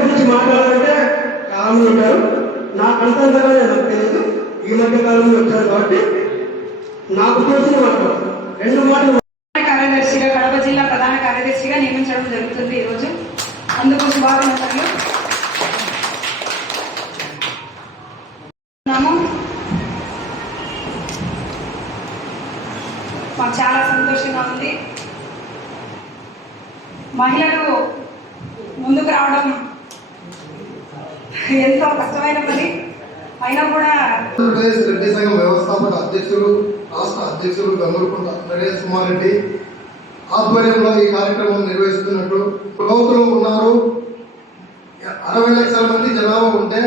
గురించి మాట్లాడాలంటే కాలంలో ఉంటారు. నాకు అంతంతగా నాకు తెలియదు. ఈ మధ్య కాలంలో వచ్చారు కాబట్టి నాకు తెలిసిన మాట్లాడతాను రెండు మాటలు మాకు చాలా సంతోషంగా ఉంది. మహిళలు ముందుకు రావడం ఎంతో కష్టమైన పని. అయినా కూడా ఆంధ్రప్రదేశ్ రెడ్డి సంఘం వ్యవస్థాపక అధ్యక్షులు రాష్ట్ర అధ్యక్షులు గంగులకొండ నరేష్ కుమార్ రెడ్డి ఆధ్వర్యంలో ఈ కార్యక్రమం నిర్వహిస్తున్నట్టు యువకులు ఉన్నారు. అరవై లక్షల మంది జనాభా ఉంటే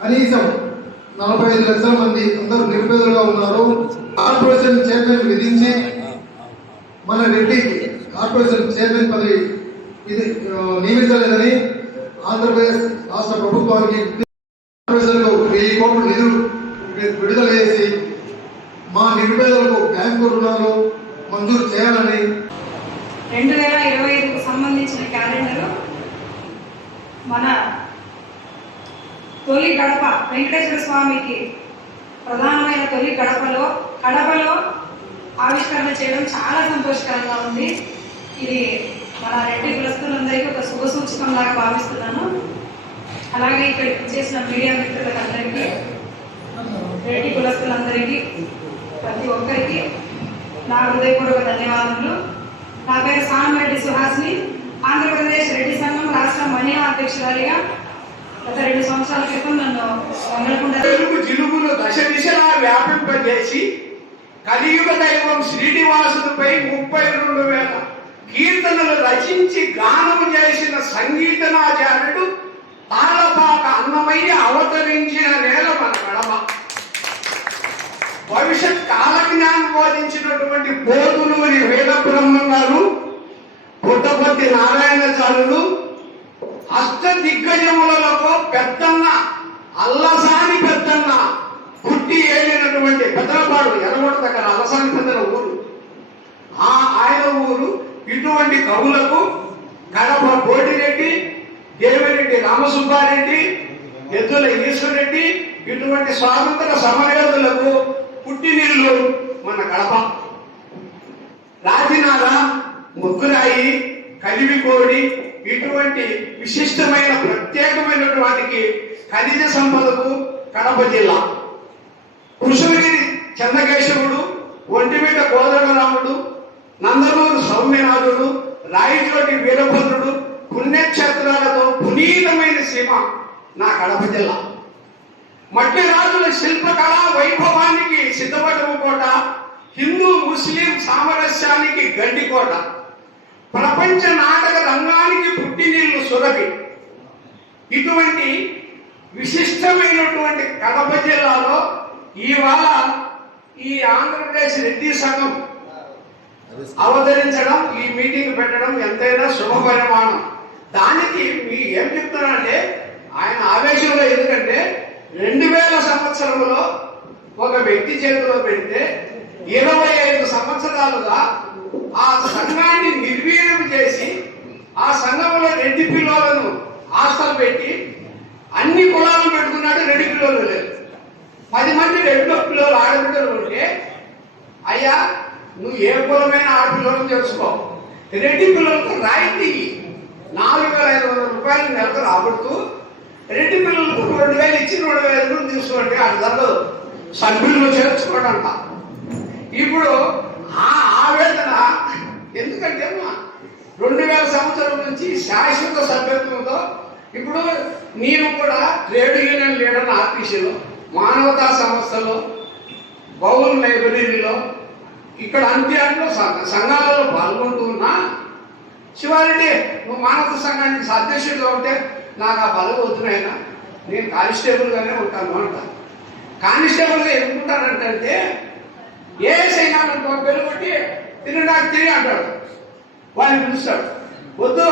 కనీసం నలభై ఐదు లక్షల మంది అందరూ నిరుపేదలుగా ఉన్నారు. కార్పొరేషన్ చైర్మన్ విధించి మన రెడ్డి కార్పొరేషన్ చైర్మన్ పదవి ఇది నియమించలేదని ఆంధ్రప్రదేశ్ రాష్ట్ర ప్రభుత్వానికి ప్రజలకు వెయ్యి కోట్ల నిధులు విడుదల చేసి మా నిరుపేదలకు బ్యాంకు రుణాలు మంజూరు చేయాలని రెండు వేల ఇరవై ఐదుకు సంబంధించిన క్యాలెండర్ మన తొలి గడప వెంకటేశ్వర స్వామికి ప్రధానమైన తొలి గడపలో కడపలో ఆవిష్కరణ చేయడం చాలా సంతోషకరంగా ఉంది. ఇది మన రెడ్డి కులస్తులందరికీ ఒక శుభ సూచకం లాగా భావిస్తున్నాను. అలాగే ఇక్కడ చేసిన మీడియా మిత్రులకు అందరికీ రెడ్డి కులస్తులందరికీ ప్రతి ఒక్కరికి నా హృదయపూర్వక ధన్యవాదములు. నా పేరు సామిరెడ్డి సుహాసిని. ఆంధ్రప్రదేశ్ రెడ్డి సంఘం రాష్ట్ర మహిళా అధ్యక్షురాలిగా గత రెండు సంవత్సరాల క్రితం నన్ను వంగలకుండా తెలుగు జిలుగులు దశ దిశలా వ్యాపింపజేసి కలియుగ దైవం శ్రీనివాసుడిపై ముప్పై రెండు వేల కీర్తనలు రచించి గానము చేసిన సంగీతనాచార్యుడు తాళపాక అన్నమయ్య అవతరించిన నేల మన కడమ భవిష్యత్ కాలజ్ఞానం బోధించినటువంటి బోధులూరి వేద బ్రహ్మ గారు పుట్టపర్తి నారాయణచారులు అష్ట దిగ్గజములలో పెద్దన్న అల్లసాని పెద్దన్న పుట్టి ఏలినటువంటి పెద్దలపాడు ఎర్రగొండ దగ్గర అల్లసాని పెద్దల ఊరు. ఆ ఆయన ఊరు ఇటువంటి కవులకు కడప బోటిరెడ్డి దేవిరెడ్డి రామసుబ్బారెడ్డి ఎద్దుల ఈశ్వరెడ్డి ఇటువంటి స్వాతంత్ర సమరయోధులకు పుట్టినిల్లు మన కడప. రాతినాల ముగ్గురాయి కలివికోడి ఇటువంటి విశిష్టమైన ప్రత్యేకమైనటువంటి ఖనిజ సంపదకు కడప జిల్లా. కృష్ణగిరి చంద్రకేశవుడు ఒంటిమిట కోదండరాముడు నందమూరు సౌమ్యనాథుడు రాయచోటి వీరభద్రుడు పుణ్యక్షేత్రాలతో పునీతమైన సీమ నా కడప జిల్లా. మట్టి రాజుల శిల్పకళా వైభవానికి సిద్ధపడము కోట హిందూ ముస్లిం సామరస్యానికి గండికోట ప్రపంచ నాటక రంగానికి పుట్టినీళ్ళు సురభి. ఇటువంటి విశిష్టమైనటువంటి కడప జిల్లాలో ఇవాళ ఈ ఆంధ్రప్రదేశ్ రెడ్డి సంఘం అవతరించడం ఈ మీటింగ్ పెట్టడం ఎంతైనా శుభపరిమాణం. దానికి మీ ఏం చెప్తున్నానంటే ఆయన ఆవేశంలో ఎందుకంటే రెండు వేల సంవత్సరంలో ఒక వ్యక్తి చేతిలో పెడితే ఇరవై ఐదు సంవత్సరాలుగా ఆ సంఘాన్ని నిర్వీర్యం చేసి ఆ సంఘంలో రెడ్డి పిల్లలను హాస్టల్ పెట్టి అన్ని కులాలను పెట్టుకున్నాడు రెడ్డి పిల్లలు లేదు. పది మంది రెండు పిల్లలు ఆడబిడ్డలు ఉంటే అయ్యా నువ్వు ఏ కులమైన ఆడపిల్లలు తెలుసుకో. రెడ్డి పిల్లలకు రాయితీ నాలుగు వేల ఐదు వందల రూపాయలు నెలకు రాబడుతూ రెడ్డి పిల్లలకు రెండు వేలు ఇచ్చి రెండు వేల వేలు తీసుకోండి అందరూ సభ్యులు చేర్చుకోవడంట ఇప్పుడు ఆ ఆవేదన ఎందుకంటే రెండు వేల సంవత్సరం నుంచి శాశ్వత సభ్యత్వంతో ఇప్పుడు నేను కూడా ట్రేడ్ యూనియన్ లీడర్ ఆర్టీసీలో మానవతా సంస్థలో బౌల్ లైబ్రరీలో ఇక్కడ అంతే సంఘ- సంఘాలలో పాల్గొంటూ ఉన్నా శివారెడ్డి నువ్వు మానవత సంఘానికి అధ్యక్షుడిగా ఉంటే నాకు ఆ బలం వద్దునైనా నేను కానిస్టేబుల్గానే ఉంటాను అంట. కానిస్టేబుల్గా ఎందుకుంటానంటే ఏ సైనాలను పెరుగుబట్టి నాకు తిరిగి అంటాడు. వాడిని పిలుస్తాడు. వద్దు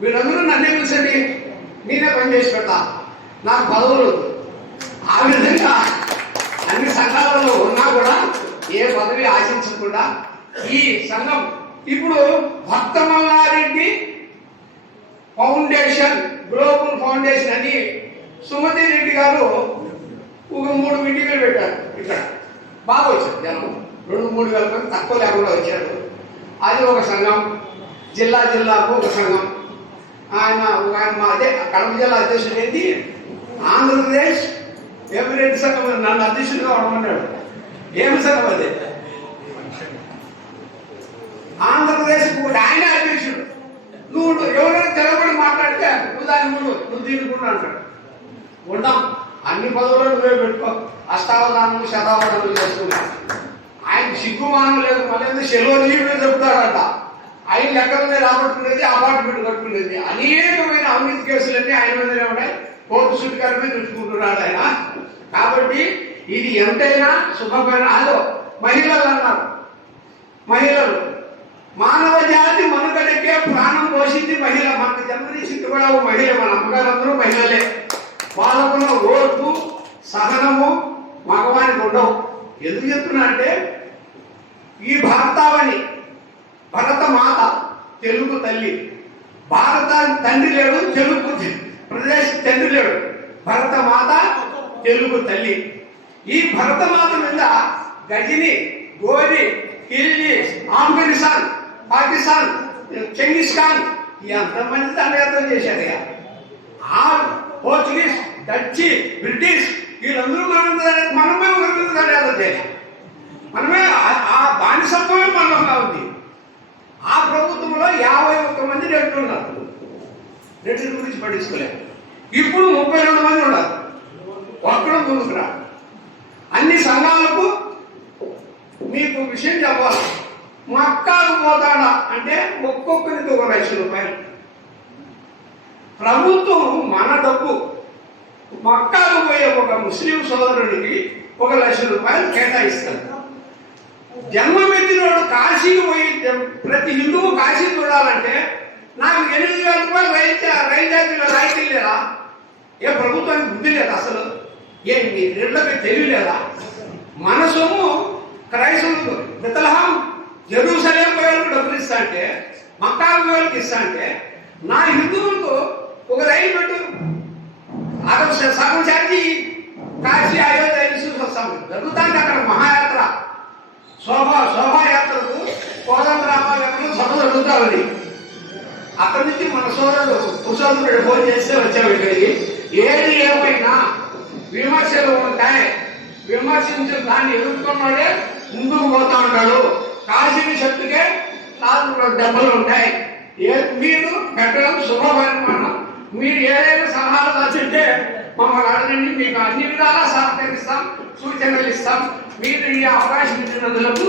వీళ్ళందరూ నన్నే పిలిచండి. నేనే పని చేసి పెడతా. నాకు పదవులు ఆ విధంగా అన్ని సంఘాలలో ఉన్నా కూడా ఏ పదవి ఆశించకుండా ఈ సంఘం ఇప్పుడు Bhakta Mallareddy foundation global foundation అని సుమతి రెడ్డి గారు ఒక మూడు మీటింగ్లు పెట్టారు ఇక్కడ. బాగా వచ్చారు జనం. రెండు మూడు వేల మంది తక్కువ లేకుండా వచ్చారు అది ఒక సంఘం జిల్లా జిల్లాకు ఒక సంఘం. ఆయన ఒక ఆయన మా అదే కడప జిల్లా అధ్యక్షుడు ఏంటి? ఆంధ్రప్రదేశ్ ఏమిరెడ్డి సంఘం నన్ను అధ్యక్షుడిగా ఉండమన్నాడు ఏమి సంఘం అదే? ఆంధ్రప్రదేశ్ కూడా ఆయన అధ్యక్షుడు. నువ్వు ఎవరైనా తెలబడి మాట్లాడితే నువ్వు దాన్ని ముందు నువ్వు దీనికి అంటాడు. ఉండం అన్ని పదవులు నువ్వే పెట్టుకో. అష్టావధానం శతావధానం చేసుకున్నా ఆయన సిగ్గుమానం లేదు మళ్ళీ సెలవు జీవితం చెప్తారట. ఆయన ఎక్కడ మీద రాబట్టుకునేది అపార్ట్మెంట్ కట్టుకునేది. అనేకమైన అవినీతి కేసులన్నీ ఆయన మీదనే ఉన్నాయి. కోర్టు సుట్కారి మీద తెచ్చుకుంటున్నాడు ఆయన. కాబట్టి ఇది ఎంతైనా శుభమైన అదో మహిళలు అన్నారు. మహిళలు మానవ జాతి మనుగడకే ప్రాణం పోసింది మహిళ. మనకు జన్మనిచ్చింది కూడా ఒక మహిళ. మన అమ్మగారందరూ మహిళలే. వాళ్ళకున్న ఓర్పు సహనము మగవానికి ఉండవు. ఎందుకు చెప్తున్నా అంటే ఈ భర్తావని భరత మాత తెలుగు తల్లి. భారత తండ్రి లేడు తెలుగు ప్రదేశ్ తండ్రి లేడు. భరత మాత తెలుగు తల్లి. ఈ భరత మాత మీద గజని గోరి కిల్లి ఆఫ్ఘనిస్తాన్ పాకిస్తాన్ చెంగిస్ ఖాన్ ఎంతమంది దండయాత్ర చేశారు ఆ పోర్చుగీస్ డచ్చి బ్రిటిష్ వీళ్ళందరూ మన మనమే ఒకరి దండయాత్ర చేశారు. మనమే ఆ- బానిసత్వమే మనలో ఉంది ఆ ప్రభుత్వంలో యాభై ఒక్క మంది రెడ్లు ఉన్నారు. రెడ్డి గురించి పట్టించుకోలేదు. ఇప్పుడు ముప్పై రెండు మంది ఉన్నారు. ఒక్కడు ముందుకురా అన్ని సంఘాలకు మీకు విషయం చెప్పాలి. మక్కాకు పోతాడా అంటే ఒక్కొక్కరికి ఒక లక్ష రూపాయలు. ప్రభుత్వం మన డబ్బు. మక్కాకు పోయే ఒక ముస్లిం సోదరుడికి ఒక లక్ష రూపాయలు కేటాయిస్తారు. జన్మమెత్తినోడు కాశీకి పోయి ప్రతి హిందువు కాశీ చూడాలంటే నాకు ఎనిమిది వేల రూపాయలు రైలు రైలు ఛార్జీలో రాయితీ లేదా? ఏ ప్రభుత్వానికి బుద్ధి లేదా అసలు? ఏ మీ తెలియలేదా మన సొమ్ము క్రైస్తవులకు మితలహం జరూసలేం పోయేందుకు డబ్బులు ఇస్తా అంటే మక్కా పోయేందుకు ఇస్తా అంటే నా హిందువులకు ఒక రైలు పెట్టు. అక్కడ సగం ఛార్జీ కాశీ అయోధ్య చూసి వస్తాము జరుగుతాను శోభా శోభాయాత్రకు కోదండ రామాయణంలో సభ జరుగుతామని అక్కడి నుంచి మన సోదరుడు కుశోదరుడు ఫోన్ చేస్తే వచ్చాము ఇక్కడికి. ఏది ఏమైనా విమర్శలు ఉంటాయి. విమర్శించిన దాన్ని ఎదుర్కొన్నాడే ముందుకు పోతా ఉంటాడు. కాసిన శక్తికే నాలుగు దెబ్బలు ఉంటాయి. ఏ మీరు పెట్టడం శుభపరిమాణం మీరు ఏదైనా సలహాలు వచ్చింటే మమ్మల్ని అడగండి. మీకు అన్ని విధాలా సహకరిస్తాం సూచనలు ఇస్తాం. మీరు ఈ అవకాశం ఇచ్చినందులకు